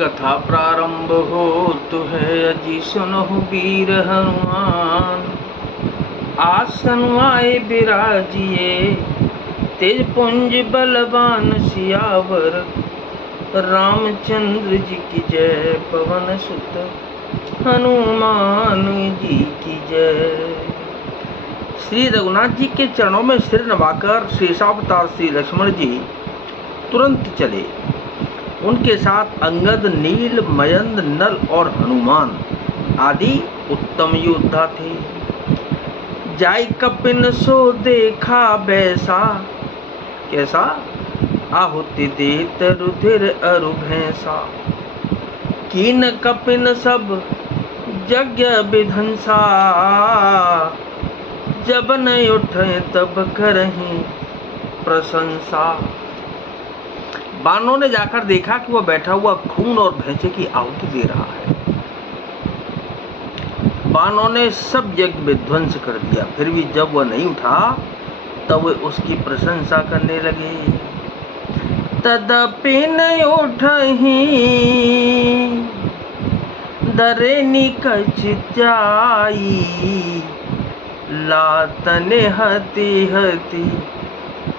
कथा प्रारंभ होत है, अजी सुनहु वीर हनुमान। आसन आए बिराजिए, तेज पुंज बलवान सियावर। रामचंद्र जी की जय, पवन सुत हनुमान जी की जय। श्री रघुनाथ जी के चरणों में सिर नवाकर शेषावतार श्री लक्ष्मण जी तुरंत चले। उनके साथ अंगद, नील, मयंद, नल और हनुमान आदि उत्तम योद्धा थे। जाय कपिन सो देखा बैसा, कैसा? आहुति देत रुधिर अरु भैंसा। कीन कपिन सब यज्ञ विधंसा, जब न उठे तब करहीं प्रशंसा। बानों ने जाकर देखा कि वह बैठा हुआ खून और भैंसे की आहुति दे रहा है। बानों ने सब यज्ञ विध्वंस कर दिया, फिर भी जब वह नहीं उठा तब वे उसकी प्रशंसा करने लगे। तदपि न उठहि दरे निकच जाई, लातने हति हति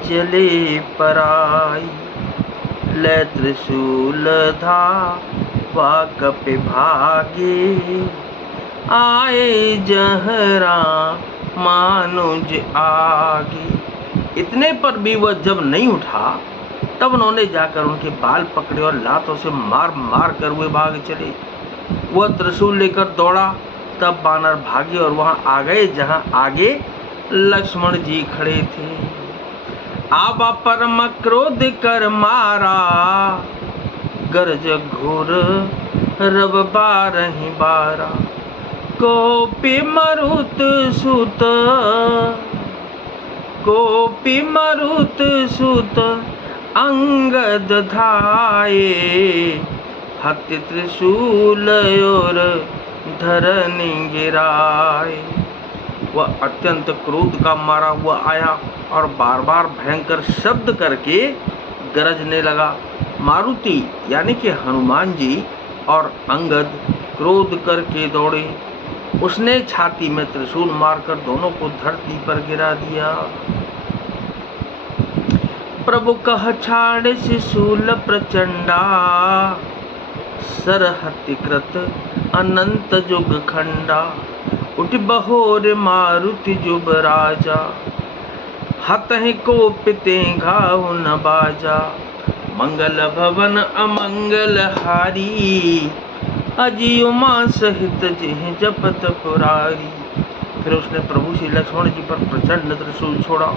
चले पराई। ले त्रिशूल धावा कपि भागे, आए जहरा मानुज आगे। इतने पर भी वह जब नहीं उठा तब उन्होंने जाकर उनके बाल पकड़े और लातों से मार मार कर वे भाग चले। वह त्रिशूल लेकर दौड़ा, तब बानर भागे और वहां आ गए जहां आगे लक्ष्मण जी खड़े थे। आबा परम क्रोध कर मारा, गरज घोर रब बारहि बारा। कोपी मरुत सुत, कोपी मरुत सुत अंगद धाये। हति त्रिशूल और धरनी गिराए। वह अत्यंत क्रोध का मारा हुआ आया और बार बार भयंकर शब्द करके गरजने लगा। मारुति यानी कि हनुमान जी और अंगद क्रोध करके दौड़े। उसने छाती में त्रिशूल मारकर दोनों को धरती पर गिरा दिया। प्रभु कह छाड़ शिशूल प्रचंडा, सरहति कृत अनंत जुग खंडा। उठ बहोर मारुति जुब राजा, हतहि कोपिते घाव न बाजा। मंगल भवन अमंगल हारी, अजी उमा सहित जिह जपत पुरारी। फिर उसने प्रभु श्री लक्ष्मण जी पर प्रचंड त्रिशूल छोड़ा।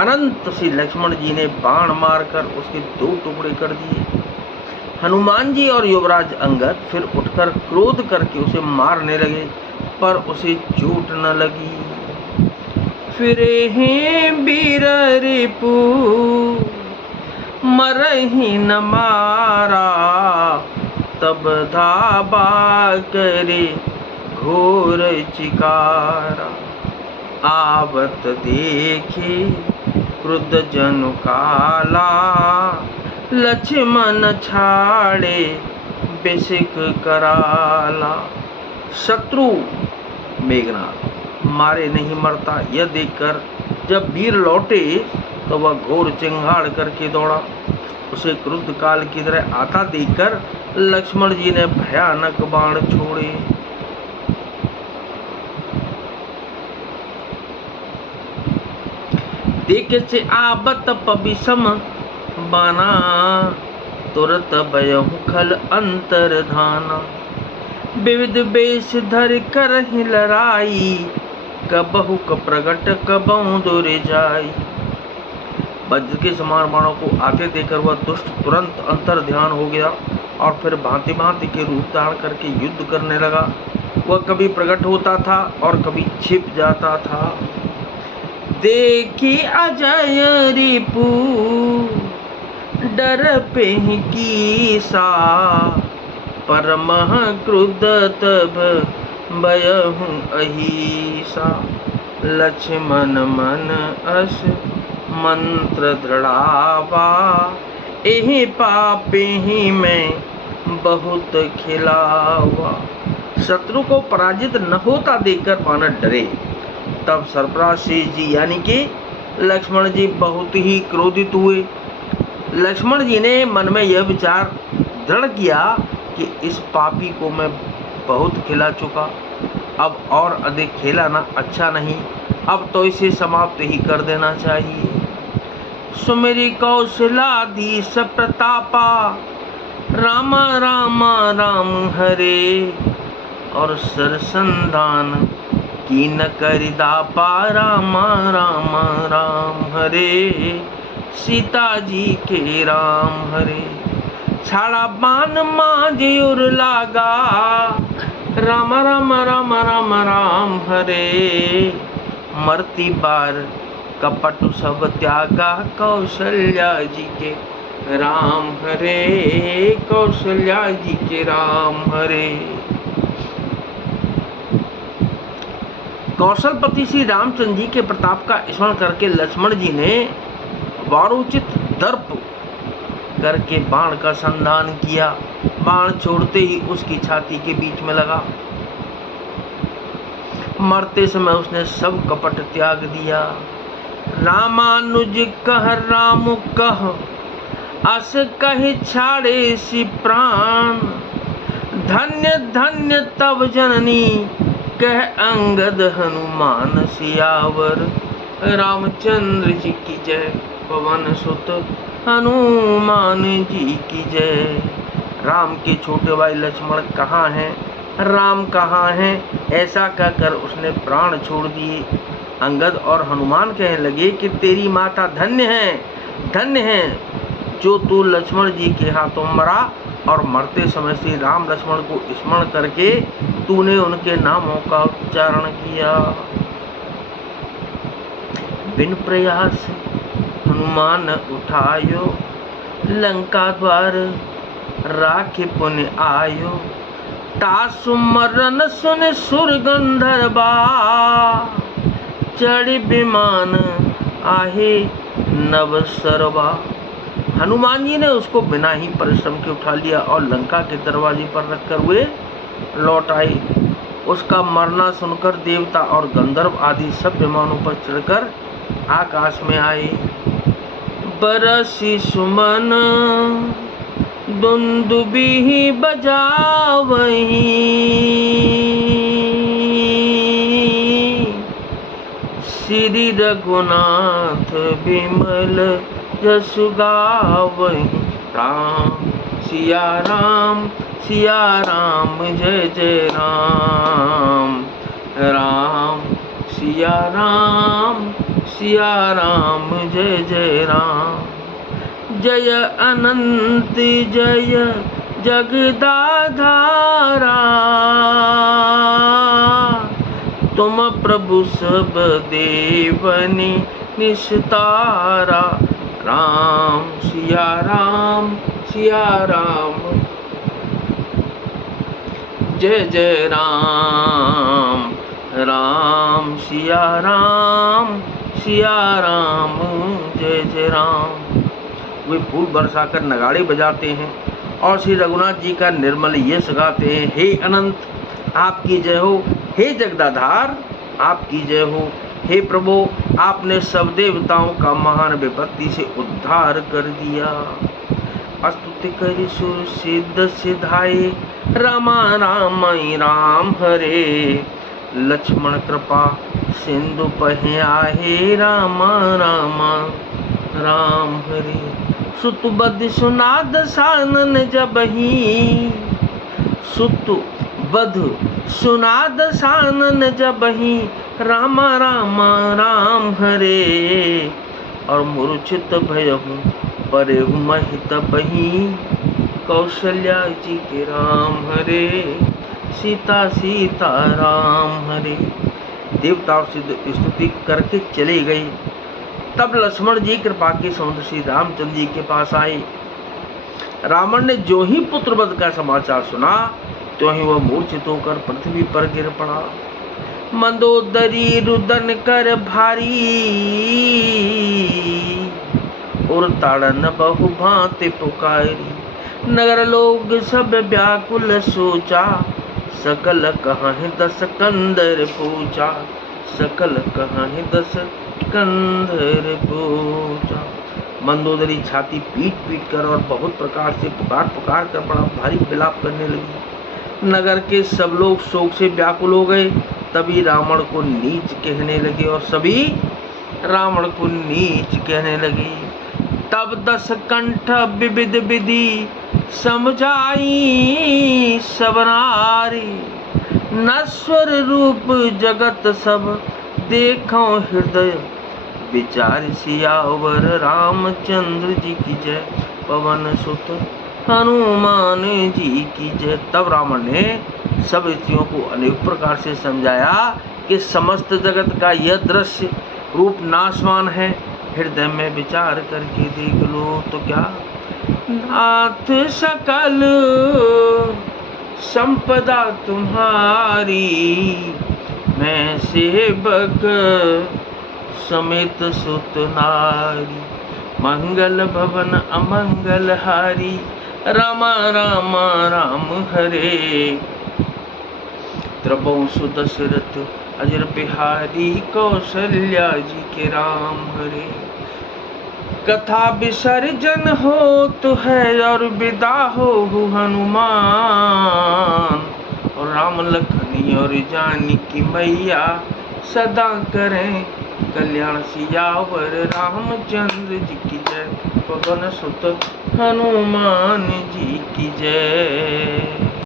अनंत श्री लक्ष्मण जी ने बाण मारकर उसके दो टुकड़े कर दिए। हनुमान जी और युवराज अंगद फिर उठकर क्रोध करके उसे मारने लगे, पर उसे चोट न लगी। फिरे हैं वीर रिपु, मरहि न मारा। तब धाबा करे घोर चिकारा। आवत देखे क्रुद्ध जनु काला, लक्ष्मण छाड़े बेसिक कराला। शत्रु मेघनाथ मारे नहीं मरता, यह देखकर जब वीर लौटे तो वह घोर चिंगाड़ करके दौड़ा। उसे क्रुद्ध काल की तरह आता देखकर लक्ष्मण जी ने भयानक बाण छोड़े। देखे से आबत पबिसम बाना, तुरत बयहु खल अंतर धाना। विविध वेश धर कर ही लड़ाई, कबहु क प्रगट कबहु दूर जाई। वज्र के समान बाणों को आते देखकर वह दुष्ट तुरंत अंतर ध्यान हो गया और फिर भांति भांति के रूप धारण करके युद्ध करने लगा। वह कभी प्रकट होता था और कभी छिप जाता था। देखी अजय रिपु डर पेहि कीसा, परमह क्रुद्ध तब भयहु अहिसा। लक्ष्मण मन अस मंत्र दृढ़ावा, एहि पापे ही मैं बहुत खिलावा। शत्रु को पराजित न होता देखकर वानर डरे। तब सरफराज शेष जी यानी कि लक्ष्मण जी बहुत ही क्रोधित हुए। लक्ष्मण जी ने मन में यह विचार दृढ़ किया कि इस पापी को मैं बहुत खिला चुका, अब और अधिक खिलाना अच्छा नहीं, अब तो इसे समाप्त ही कर देना चाहिए। सुमेरी कौशलाधीश प्रतापा, राम राम राम हरे, और सरसंधान की न करिदापा, राम राम राम हरे, सीता जी के राम हरे। छाड़ा बाण मांझे उर लागा, राम राम राम राम राम हरे, मरती बार कपट सब त्यागा, कौशल्या जी के राम हरे, कौशल्या जी के राम हरे। कौशलपति श्री रामचंद्र जी के प्रताप का स्मरण करके लक्ष्मण जी ने वारोचित दर्प करके बाण का संधान किया। बाण छोड़ते ही उसकी छाती के बीच में लगा। मरते समय उसने सब कपट त्याग दिया। रामानुज कह राम कह, अस कहि छाड़े सी प्राण, धन्य धन्य तब जननी कह अंगद हनुमान सियावर। रामचंद्र जी की जय, पवन सुत हनुमान जी की जय। राम के छोटे भाई लक्ष्मण कहाँ हैं, राम कहाँ हैं, ऐसा कहकर उसने प्राण छोड़ दिए। अंगद और हनुमान कहने लगे कि तेरी माता धन्य है जो तू लक्ष्मण जी के हाथों मरा, और मरते समय श्री राम लक्ष्मण को स्मरण करके तूने उनके नामों का उच्चारण किया। बिन प्रयास हनुमान उठायो, लंका द्वार राखे पुण्य आयो। तासु मरन सुन सुर गंधर्वा, चढ़ी विमान आहे नव सरवा। हनुमान जी ने उसको बिना ही परिश्रम के उठा लिया और लंका के दरवाजे पर रखकर वे लौट आए। उसका मरना सुनकर देवता और गंधर्व आदि सब विमानों पर चढ़कर आकाश में आए। बरसी सुमन दुंदुबी बजावही, श्री रघुनाथ विमल जसु गावहि। राम सिया राम जय जय राम, राम सिया राम जय जय राम। जय अनंत जय जगदाधारा, तुम प्रभु सब देवनि निस्तारा। राम सिया राम जय जय राम, राम सिया राम जय जय राम। वे फूल बरसाकर नगाड़े बजाते हैं और श्री रघुनाथ जी का निर्मल यश गाते हैं। हे अनंत आपकी जय हो, हे जगदाधार आपकी जय हो, हे प्रभु आपने सब देवताओं का महान विपत्ति से उद्धार कर दिया। स्तुति करि सुर सिद्ध सिधाए, रामा रामई राम हरे। लक्ष्मण कृपा सिंधु पहे आहे, रामा रामा राम हरे। सुत बध सुनाद सानन जबहि, सुत बध सुनाद सानन जबहि, राम राम राम हरे। और मूर्छित भयहु परेहु महित बही, कौशल्या जी के राम हरे, सीता राम हरे। देवताओं से स्तुति करके चले गए। तब लक्ष्मण जी कृपा के समुद्र श्री रामचंद्र जी के पास आए। रावण ने जो ही पुत्रवध का समाचार सुना तो ही वह मूर्छित होकर पृथ्वी पर गिर पड़ा। मंदोदरी रुदन कर भारी, और ताड़न बहु भांति पुकारी। नगर लोग सब व्याकुल सोचा, सकल कहाहि दस कंदर पूछा, सकल कहाहि दस कंदर पूछा। मंदोदरी छाती पीट पीट कर और बहुत प्रकार से पुकार पुकार कर बड़ा भारी विलाप करने लगी। नगर के सब लोग शोक से व्याकुल हो गए। तभी रावण को नीच कहने लगे और सभी रावण को नीच कहने लगे। तब दस कंठ विविध विधि समझाई सब नारी, नश्वर रूप जगत सब देखो हृदय विचार। सियावर रामचंद्र जी की जय, पवन सुत हनुमान जी की जय। तब रावण ने सब स्त्रियों को अनेक प्रकार से समझाया कि समस्त जगत का यह दृश्य रूप नाशवान है, हृदय में विचार करके देख लो तो क्या। नाथ सकल संपदा तुम्हारी, मैं सेवक समेत सुत नारी। मंगल भवन अमंगल हारी, रामा रामा राम हरे। द्रवहु सुदशरथ अजर बिहारी, कौशल्या जी के राम हरे। कथा विसर्जन होत है और विदा हो हनुमान, और राम लखनी और जानकी मैया सदा करें कल्याण। सियावर रामचंद्र जी की जय, पवन सुत हनुमान जी की जय।